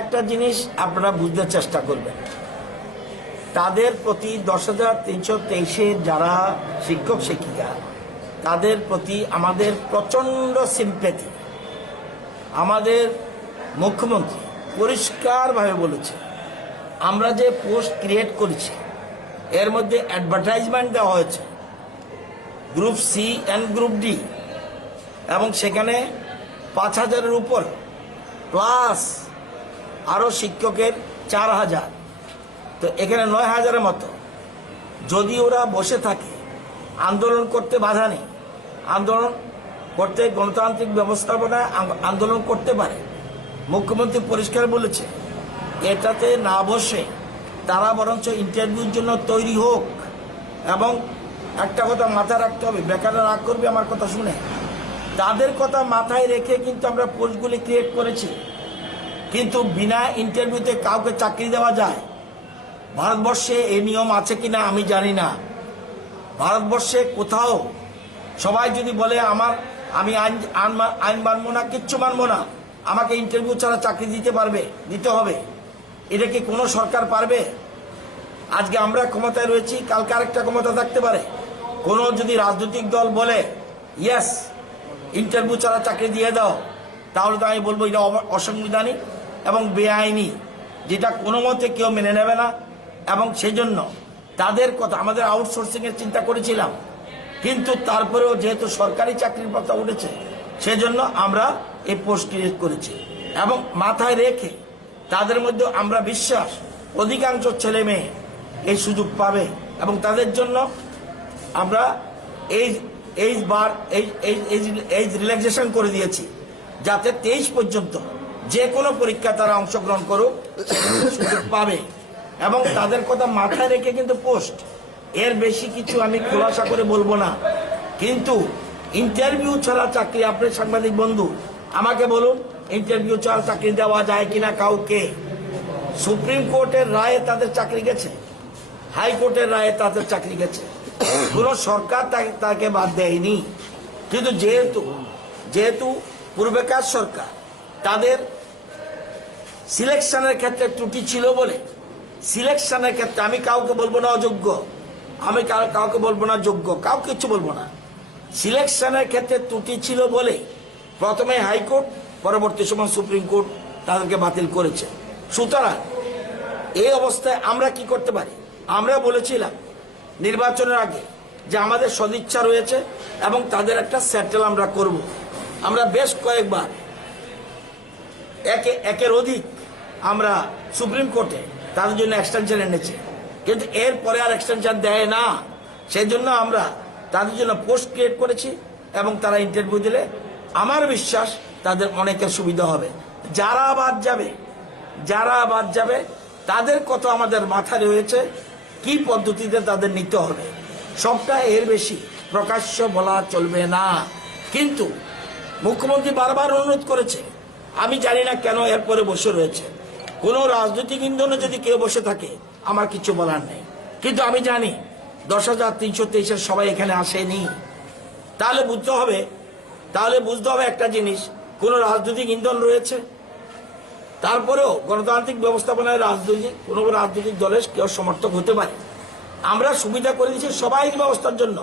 একটা জিনিস আপনারা বুঝতে চেষ্টা করবেন, তাদের প্রতি 10,323 যারা শিক্ষক শিক্ষিকা তাদের প্রতি আমাদের প্রচণ্ড সিম্প্যাথি। আমাদের মুখ্যমন্ত্রী পরিষ্কারভাবে বলেছে, আমরা যে পোস্ট ক্রিয়েট করেছি এর মধ্যে অ্যাডভার্টাইজমেন্ট দেওয়া হয়েছে group C and group D, এবং সেখানে 5,000-এর উপর প্লাস আরও শিক্ষকের 4,000, তো এখানে 9,000-এর মতো। যদি ওরা বসে থাকে, আন্দোলন করতে বাধা নেই, আন্দোলন করতে গণতান্ত্রিক ব্যবস্থাপনায় আন্দোলন করতে পারে। মুখ্যমন্ত্রী পরিষ্কার বলেছে এটাতে না বসে তারা বরঞ্চ ইন্টারভিউর জন্য তৈরি হোক। এবং একটা কথা মাথায় রাখতে হবে, বেকাররা রাগ করবে আমার কথা শুনে, তাদের কথা মাথায় রেখে কিন্তু আমরা পোস্টগুলি ক্রিয়েট করেছি। কিন্তু বিনা ইন্টারভিউতে কাউকে চাকরি দেওয়া যায়? ভারতবর্ষে এই নিয়ম আছে কিনা আমি জানি না। ভারতবর্ষে কোথাও সবাই যদি বলে আমি আইন মানবো না, কিচ্ছু মানবো না, আমাকে ইন্টারভিউ ছাড়া চাকরি দিতে হবে, এটা কি কোনো সরকার পারবে? আজকে আমরা ক্ষমতায় রয়েছি, কালকে আরেকটা ক্ষমতা থাকতে পারে। কোনো যদি রাজনৈতিক দল বলে ইয়েস ইন্টারভিউ ছাড়া চাকরি দিয়ে দাও, তাহলে তো আমি বলবো এটা অসাংবিধানিক এবং বেআইনি, যেটা কোনো মতে কেউ মেনে নেবে না। এবং সেই জন্য তাদের কথা, আমাদের আউটসোর্সিংয়ের চিন্তা করেছিলাম, কিন্তু তারপরেও যেহেতু সরকারি চাকরির কথা উঠেছে সেজন্য আমরা এই পোস্ট ক্রিয়েট করেছি। এবং মাথায় রেখে তাদের মধ্যে আমরা বিশ্বাস অধিকাংশ ছেলে মেয়ে এই সুযোগ পাবে, এবং তাদের জন্য আমরা এইজ রিল্যাক্সেশন করে দিয়েছি, যাতে 23 পর্যন্ত যে কোনো পরীক্ষা তারা অংশগ্রহণ করুক সুযোগ পাবে। এবং তাদের কথা মাথায় রেখে কিন্তু পোস্ট, এর বেশি কিছু আমি খোলাসা করে বলবো না। কিন্তু ইন্টারভিউ ছাড়া চাকরি, আপনি সাংবাদিক বন্ধু আমাকে বলুন ইন্টারভিউ ছাড়া চাকরি দেওয়া যায় কিনা কাউকে? সুপ্রিম কোর্টের রায়ে তাদের চাকরি গেছে, হাইকোর্টের রায়ে তাদের চাকরি গেছে, কোন সরকার তাকে বাদ দেয়নি। কিন্তু যেহেতু পূর্বেকার সরকার তাদের সিলেকশনের ক্ষেত্রে ত্রুটি ছিল বলে, সিলেকশনের ক্ষেত্রে আমি কাউকে বলবো না অযোগ্য, আমি কাউকে বলবো না যোগ্য, কাউকে কিছু বলবো না, সিলেকশনের ক্ষেত্রে ত্রুটি ছিল বলে প্রথমে হাইকোর্ট, পরবর্তী সময় সুপ্রিম কোর্ট তাদেরকে বাতিল করেছে। সুতরাং এই অবস্থায় আমরা কি করতে পারি? আমরা বলেছিলাম নির্বাচনের আগে যে আমাদের সদিচ্ছা রয়েছে এবং তাদের একটা সেটেল আমরা করব। আমরা বেশ কয়েকবার একের অধিক আমরা সুপ্রিম কোর্টে তাদের জন্য এক্সটেনশন এনেছি, কিন্তু এরপরে আর এক্সটেনশন দেয় না। সেই জন্য আমরা তাদের জন্য পোস্ট ক্রিয়েট করেছি, এবং তারা ইন্টারভিউ দিলে আমার বিশ্বাস তাদের অনেকের সুবিধা হবে। যারা বাদ যাবে তাদের কথা আমাদের মাথায় রয়েছে, কি পদ্ধতিতে তাদের নিতে হবে, সবটা এর বেশি প্রকাশ্য বলা চলবে না। কিন্তু মুখ্যমন্ত্রী বারবার অনুরোধ করেছে, আমি জানি না কেন এরপরে বসে রয়েছে। কোনো রাজনৈতিক ইন্ধনে যদি কেউ বসে থাকে আমার কিছু বলার নেই, কিন্তু আমি জানি 10,323 সবাই এখানে আসেনি। তাহলে বুঝতে হবে একটা জিনিস, কোন রাজনৈতিক ইন্ধন রয়েছে। তারপরেও গণতান্ত্রিক ব্যবস্থাপনায় কোনো রাজনৈতিক দলের কেউ সমর্থক হতে পারে। আমরা সুবিধা করে দিচ্ছি সবাই ব্যবস্থার জন্য।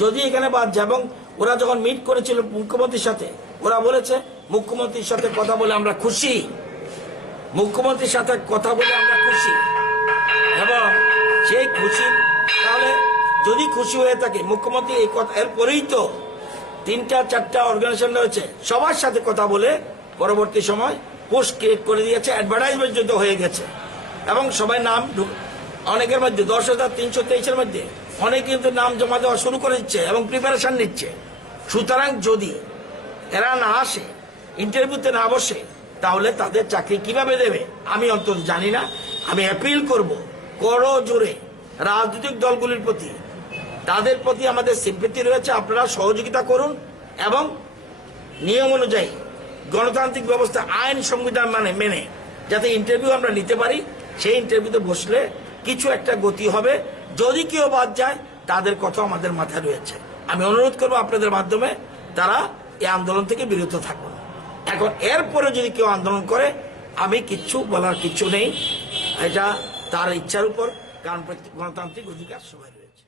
যদি এখানে বাদ যায়, এবং ওরা যখন মিট করেছিল মুখ্যমন্ত্রীর সাথে, ওরা বলেছে মুখ্যমন্ত্রীর সাথে কথা বলে আমরা খুশি, মুখ্যমন্ত্রীর সাথে কথা বলে আমরা খুশি। এবং সেই খুশি, তাহলে যদি খুশি হয়ে থাকে মুখ্যমন্ত্রী এই কথা, এরপরেই তো 3-4টা অর্গানাইজেশন রয়েছে, সবার সাথে কথা বলে পরবর্তী সময় পোস্ট ক্রিয়েট করে দিয়েছে, অ্যাডভার্টাইজমেন্ট যত হয়ে গেছে, এবং সবাই নাম, অনেকের মধ্যে 10,323 মধ্যে অনেকে কিন্তু নাম জমা দেওয়া শুরু করে দিচ্ছে এবং প্রিপারেশন নিচ্ছে। সুতরাং যদি এরা না আসে, ইন্টারভিউতে না বসে, তাহলে তাদের চাকরি কিভাবে দেবে আমি অন্তত জানি না। আমি অ্যাপিল করব করো জোরে রাজনৈতিক দলগুলির প্রতি, তাদের প্রতি আমাদের সিম্পেথি রয়েছে, আপনারা সহযোগিতা করুন এবং নিয়ম অনুযায়ী গণতান্ত্রিক ব্যবস্থা, আইন, সংবিধান মেনে যাতে ইন্টারভিউ আমরা নিতে পারি, সেই ইন্টারভিউতে বসলে কিছু একটা গতি হবে। যদি কেউ বাদ যায় তাদের কথা আমাদের মাথায় রয়েছে। আমি অনুরোধ করবো আপনাদের মাধ্যমে তারা এই আন্দোলন থেকে বিরত থাকুন। এখন এরপরে যদি কেউ আন্দোলন করে আমি কিচ্ছু বলার কিচ্ছু নেই, এটা তার ইচ্ছার উপর, কারণ গণতান্ত্রিক অধিকার সবাই রয়েছে।